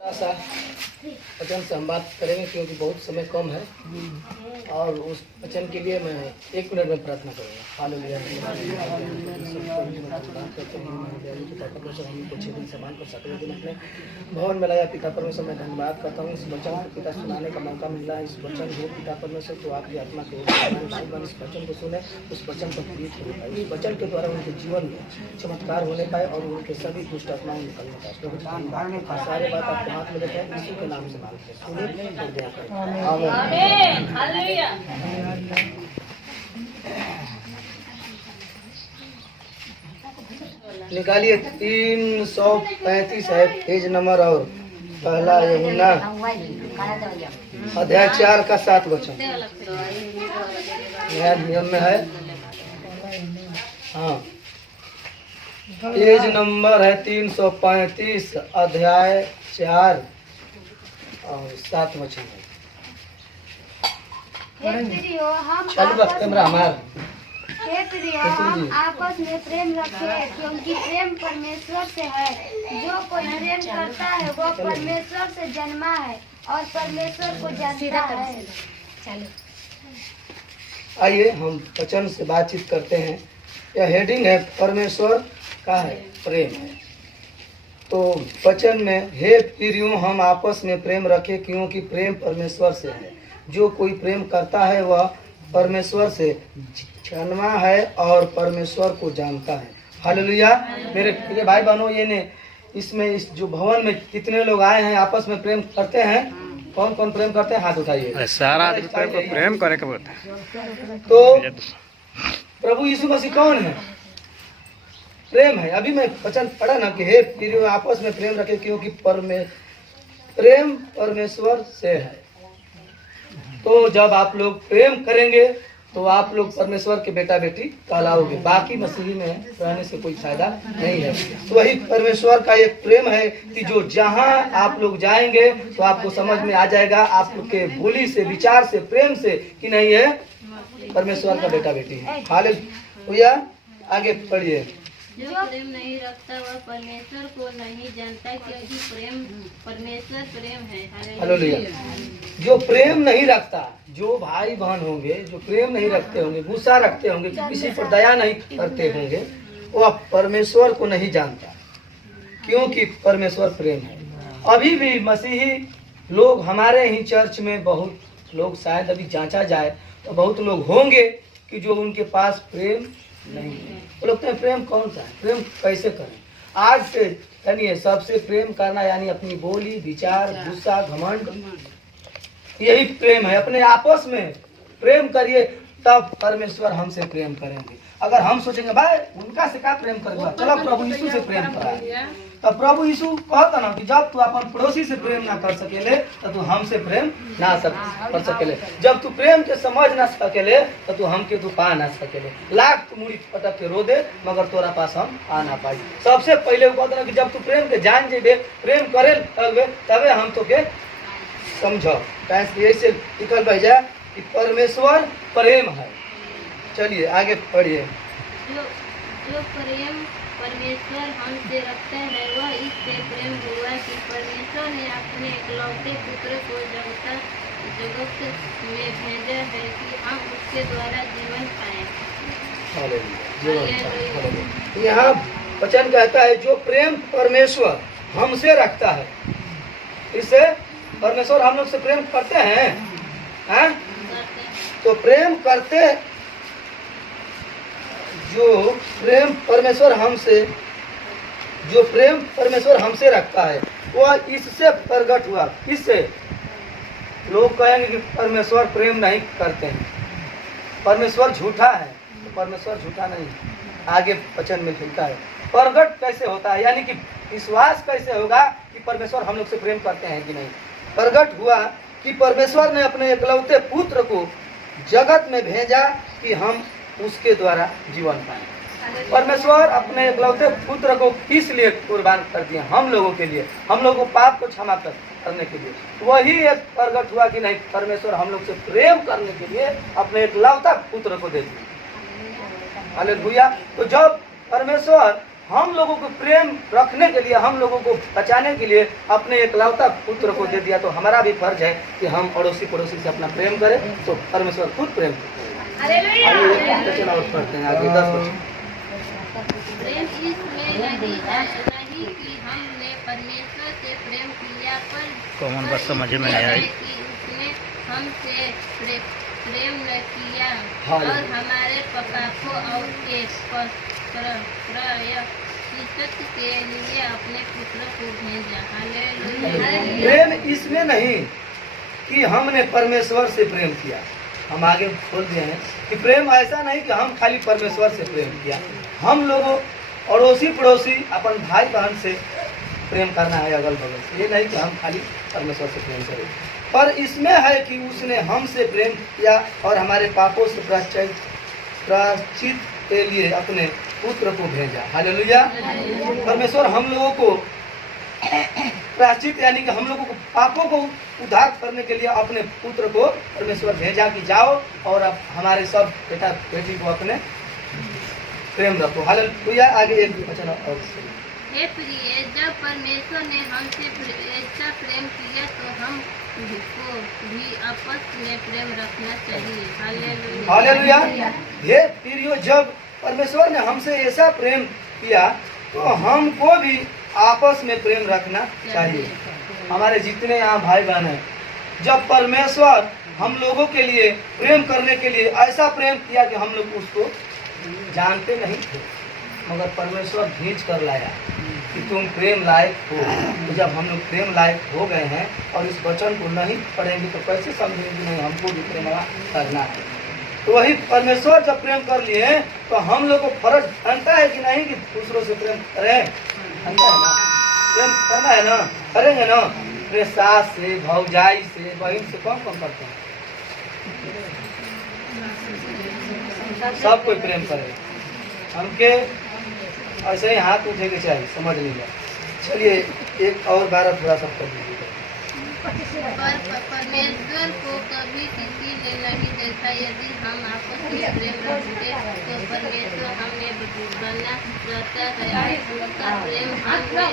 सा वचन से हम बात करेंगे क्योंकि बहुत समय कम है और उस वचन के लिए मैं 1 मिनट में प्रार्थना करूँगा। हालेलुया। हमको 6 दिन सम्मान कर सकते दिन अपने भवन में लाया। पिता परमेश्वर मैं धन्यवाद करता हूँ इस वचन को पिता सुनाने का मौका मिला है। इस वचन को पिता परमेश्वर तो आपकी आत्मा के इस वचन को सुने, उस वचन को प्रेरित हो पाए, उस वचन के द्वारा उनके जीवन में चमत्कार होने पाए और उनके सभी दुष्ट आत्माएं निकलने पाए। सारे बात आपके हाथ में देते हैं, यीशु के नाम से मांगते हैं, सुनिए और दया करें। आमीन। हालेलुया। निकालिए 335 है पेज नंबर और पहला यूहन्ना अध्याय 4 का 7 वचन नया नियम में है। हाँ, पेज नंबर है 335 अध्याय 4 और 7 वचन है। हम आपस में प्रेम रखें क्योंकि प्रेम परमेश्वर से है। जो कोई प्रेम करता है वो परमेश्वर से जन्मा है और परमेश्वर को जानता है। आइए हम वचन से बातचीत करते हैं। यह हेडिंग है परमेश्वर का है प्रेम है। तो वचन में हे प्रियों हम आपस में प्रेम रखें क्योंकि प्रेम परमेश्वर से है। जो कोई प्रेम करता है वह परमेश्वर से जन्मा है और परमेश्वर को जानता है। हालेलुया। मेरे भाई बहनों, ये ने इसमें इस जो भवन में कितने लोग आए हैं आपस में प्रेम करते हैं? कौन कौन प्रेम करते हैं? हाथ उठाइए। सारा आदमी प्रेम करे के बोलते हैं। तो प्रभु यीशु मसीह कौन है? प्रेम है। अभी मैं वचन पढ़ा ना कि हे प्रियों आपस में प्रेम रखे क्योंकि प्रेम परमेश्वर से है। तो जब आप लोग प्रेम करेंगे तो आप लोग परमेश्वर के बेटा बेटी कहलाओगे। बाकी मसीही में रहने से कोई फायदा नहीं है। तो वही परमेश्वर का एक प्रेम है कि जो जहां आप लोग जाएंगे तो आपको समझ में आ जाएगा, आपके बोली से, विचार से, प्रेम से कि नहीं है परमेश्वर का बेटा बेटी है। हालेलुया। आगे पढ़िए। जो प्रेम नहीं रखता वह परमेश्वर को नहीं जानता क्योंकि प्रेम परमेश्वर प्रेम है। हालेलुया। जो प्रेम नहीं रखता, जो भाई बहन होंगे जो प्रेम नहीं रखते होंगे, गुस्सा रखते होंगे, किसी पर दया नहीं करते होंगे, वह परमेश्वर को नहीं जानता क्योंकि परमेश्वर प्रेम है। अभी भी मसीही लोग हमारे ही चर्च में बहुत लोग, शायद अभी जांचा जाए तो बहुत लोग होंगे कि जो उनके पास प्रेम नहीं है। वो लोग तो प्रेम कौन सा है? प्रेम कैसे करें? आज से यानी सबसे प्रेम करना यानी अपनी बोली, विचार, गुस्सा, घमंड, यही प्रेम है। अपने आपस में प्रेम करिए तब परमेश्वर हमसे प्रेम करेंगे। अगर हम सोचेंगे भाई उनका से क्या प्रेम करेगा, चलो प्रभु यीशु से प्रेम करा, तब प्रभु यीशु कहता ना कि जब तू अपन पड़ोसी से प्रेम ना कर सकेले तो तू हमसे प्रेम ना कर सकेले। जब तू प्रेम के समझ ना सकेले तो तू हमके तू पा ना सकेले। लाख तू मुड़ी पटक के रो दे मगर तोरा पास हम आ ना पाई। सबसे पहले वो कहता ना कि जब तू प्रेम के जान जेबे, प्रेम करे तबे हम तो के समझो। ऐसे लिखल भेजा कि परमेश्वर प्रेम है। चलिए आगे पढ़िए। जो प्रेम परमेश्वर हमसे रखते हैं वह इससे प्रेम हुआ कि परमेश्वर ने अपने इकलौते पुत्र को जगत में भेजा है कि हम उसके द्वारा जीवन पाएं। यहाँ वचन कहता है जो प्रेम परमेश्वर हमसे रखता है, इससे परमेश्वर हम लोग से प्रेम करते हैं। तो प्रेम करते, जो प्रेम परमेश्वर हमसे रखता है वह इससे प्रकट हुआ। इससे लोग कहेंगे कि परमेश्वर प्रेम नहीं करते हैं, परमेश्वर झूठा है। तो परमेश्वर झूठा नहीं है। आगे वचन में लिखा है प्रकट कैसे होता है, यानी कि विश्वास कैसे होगा कि परमेश्वर हम लोग से प्रेम करते हैं कि नहीं। प्रकट हुआ कि परमेश्वर ने अपने एकलौते पुत्र को जगत में भेजा कि हम उसके द्वारा जीवन पाए। परमेश्वर अपने एकलौते पुत्र को किस लिए कुर्बान कर दिया? हम लोगों के लिए, हम लोगों को पाप को क्षमा करने के लिए। वही एक प्रकट हुआ कि नहीं परमेश्वर हम लोग से प्रेम करने के लिए अपने एकलौता पुत्र को दे दिया। हालेलुया। तो जब परमेश्वर हम लोगों को प्रेम रखने के लिए, हम लोगों को बचाने के लिए अपने एकलौता पुत्र को दे दिया। तो हमारा भी फर्ज है कि हम अड़ोसी पड़ोसी से अपना प्रेम करें, तो परमेश्वर खुद प्रेम पढ़ते हैं आगे 10 बच्चे। प्रेम इसमें नहीं कि हमने परमेश्वर से प्रेम किया, पर कौन बात समझ में नहीं आई कि उसने हमसे प्रेम न किया हाँ। और हमारे पापों और के प्रायश्चित के लिए अपने पुत्र को भेजा। हालेलुया। प्रेम इसमें नहीं कि हमने परमेश्वर से प्रेम किया। हम आगे बोल दिए हैं कि प्रेम ऐसा नहीं कि हम खाली परमेश्वर से प्रेम किया, हम लोगों अड़ोसी पड़ोसी अपन भाई बहन से प्रेम करना है, अगल बगल से। ये नहीं कि हम खाली परमेश्वर से प्रेम करें, पर इसमें है कि उसने हमसे प्रेम किया और हमारे पापों से प्रायश्चित के लिए अपने पुत्र को भेजा। हालेलुया। परमेश्वर हम लोगों को प्रायश्चित यानी कि हम लोगों को पापों को उद्धार करने के लिए अपने पुत्र को परमेश्वर भेजा कि जाओ और अब हमारे सब बेटा बेटी को अपने प्रेम रखो। हालेलुया। आगे एक वचन और हे प्रिय, जब परमेश्वर ने हमसे ऐसा प्रेम किया तो हम को भी आपस में प्रेम रखना चाहिए। हालेलुया। हालेलुया। हे प्रियो, जब परमेश्वर ने हमसे ऐसा प्रेम किया तो हमको भी आपस में प्रेम रखना चाहिए। हमारे जितने यहाँ भाई बहन हैं, जब परमेश्वर हम लोगों के लिए प्रेम करने के लिए ऐसा प्रेम किया कि हम लोग उसको जानते नहीं थे, मगर परमेश्वर खींच कर लाया कि तुम प्रेम लायक हो। तो जब हम लोग प्रेम लायक हो गए हैं और इस वचन को नहीं पढ़ेंगे तो कैसे समझेंगे नहीं हमको भी प्रेम करना है। तो वही परमेश्वर जब प्रेम कर लिए तो हम लोग को फर्ज बनता है कि नहीं कि दूसरों से प्रेम करें। बनता है ना, प्रेम करना है ना, करेंगे ना। अपने सास से, भौजाई से, बहन से कौन कौन करते हैं? सब कोई प्रेम करे। हमके ऐसे ही हाथ उठे के चाहिए, समझ लीजिए। चलिए एक और बार थोड़ा सा कर दीजिए। परमेश्वर को कभी किसी ने नहीं देखा। यदि हम आपस में प्रेम रखते तो परमेश्वर हमें बना रहता है, उसका प्रेम हम में हो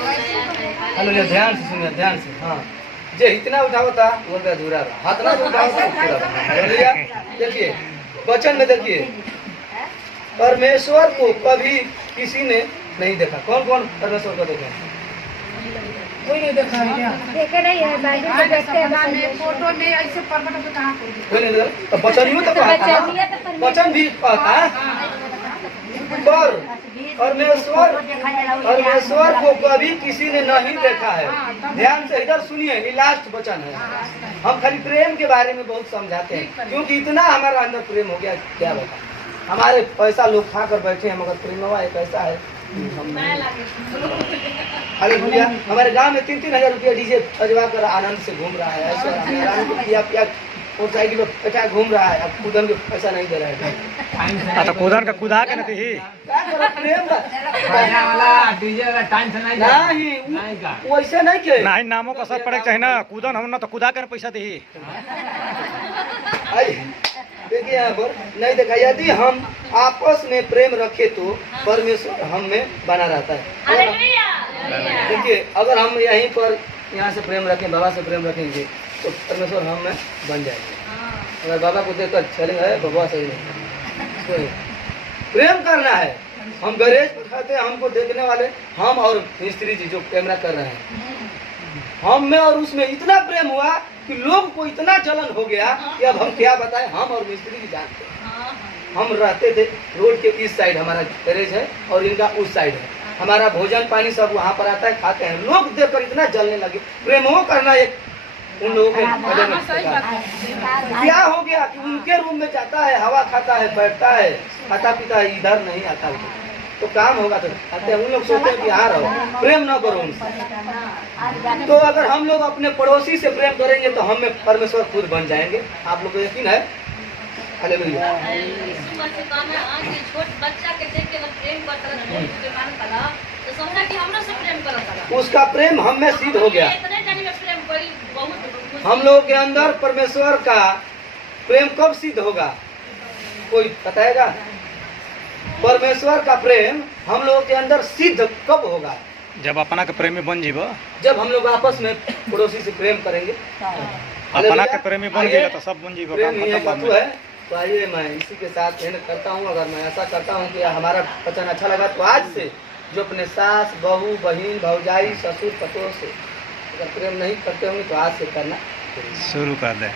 गया है। हालेलुया। ध्यान से सुनिए, ध्यान से। हाँ, जे इतना उठाओ था वो अधूरा रहा, हाथ ना उठाओ था पूरा रहा। हालेलुया। देखिए वचन में देखिए, परमेश्वर को कभी किसी ने नहीं देखा। कौन कौन परमेश्वर को देखे? कोई नहीं देखा है क्या? देखे नहीं है, बाइबल में देखते हैं, फोटो में ऐसे पर्वत पे कहाँ कोई नहीं देखा। तो वचन भी तो कहता है, वचन भी कहता है, पर परमेश्वर को कभी किसी ने नहीं देखा है। ध्यान से इधर सुनिए, ये लास्ट वचन है। हम खाली प्रेम के बारे में बहुत समझाते हैं क्योंकि इतना हमारा अंदर प्रेम हो गया, क्या बता। हमारे पैसा लोग खा कर बैठे हैं मगर प्रेमवा एक ऐसा है हालेलुया। हमारे गांव में 3-3 हजार रुपया डीजे बजवा कर आनंद से घूम रहा है। ऐसे मोटरसाइकिल पे पैसा घूम रहा है, अब कूदन के पैसा नहीं दे रहा है। तो कूदन का कुदा के नहीं वैसे नहीं के नहीं नामों का असर पड़े चाहिए ना, कूदन हम ना तो कुदा के पैसा दी। देखिए यहाँ पर नहीं देखा। यदि हम आपस में प्रेम रखे तो परमेश्वर हम में बना रहता है। देखिए अगर हम यहीं पर यहाँ से प्रेम रखें, बाबा से प्रेम रखेंगे तो परमेश्वर हम में बन जाएंगे। अगर बाबा को देखकर चलेंगे बाबा सही नहीं, तो प्रेम करना है। हम गैरेज पर खाते हैं, हमको देखने वाले हम और मिस्त्री जी जो कैमरा कर रहे हैं, हम में और उसमें इतना प्रेम हुआ कि लोग को इतना जलन हो गया कि अब हम क्या बताएं। हम और मिस्त्री जी जानते हैं, हम रहते थे रोड के इस साइड, हमारा गैरेज है और इनका उस साइड है। हमारा भोजन पानी सब वहाँ पर आता है, खाते हैं। लोग देखकर इतना जलने लगे। प्रेम हो करना एक उन लोगों के क्या हो गया कि उनके रूम में जाता है, हवा खाता है, बैठता है, खाता पीता है, इधर नहीं आता तो काम होगा तो आते हैं। उन लोग सोचते हैं कि यहाँ रहो, प्रेम न करो उनसे। तो अगर हम लोग अपने पड़ोसी से प्रेम करेंगे तो हम में परमेश्वर खुद बन जाएंगे। आप लोग को यकीन है? हालेलुया। उसका प्रेम हम में सिद्ध हो गया। हम लोगों के अंदर परमेश्वर का प्रेम कब सिद्ध होगा? कोई बताएगा? परमेश्वर का प्रेम हम लोगों के अंदर सिद्ध कब होगा? जब अपना के प्रेमी बन जीबो, जब हम लोग आपस में पड़ोसी से प्रेम करेंगे। अपना के प्रेमी बन आइए, गया तो सब बन जीबो, प्रेम काम ही खत्म एक बाद वस्तु में। है। तो आइए मैं इसी के साथ एंड करता हूँ। अगर मैं ऐसा करता हूँ कि हमारा वचन अच्छा लगा तो आज से जो अपने सास, बहू, बहन, भौजाई, ससुर, पतोह से अगर प्रेम नहीं करते होंगे तो आज से करना शुरू कर दे।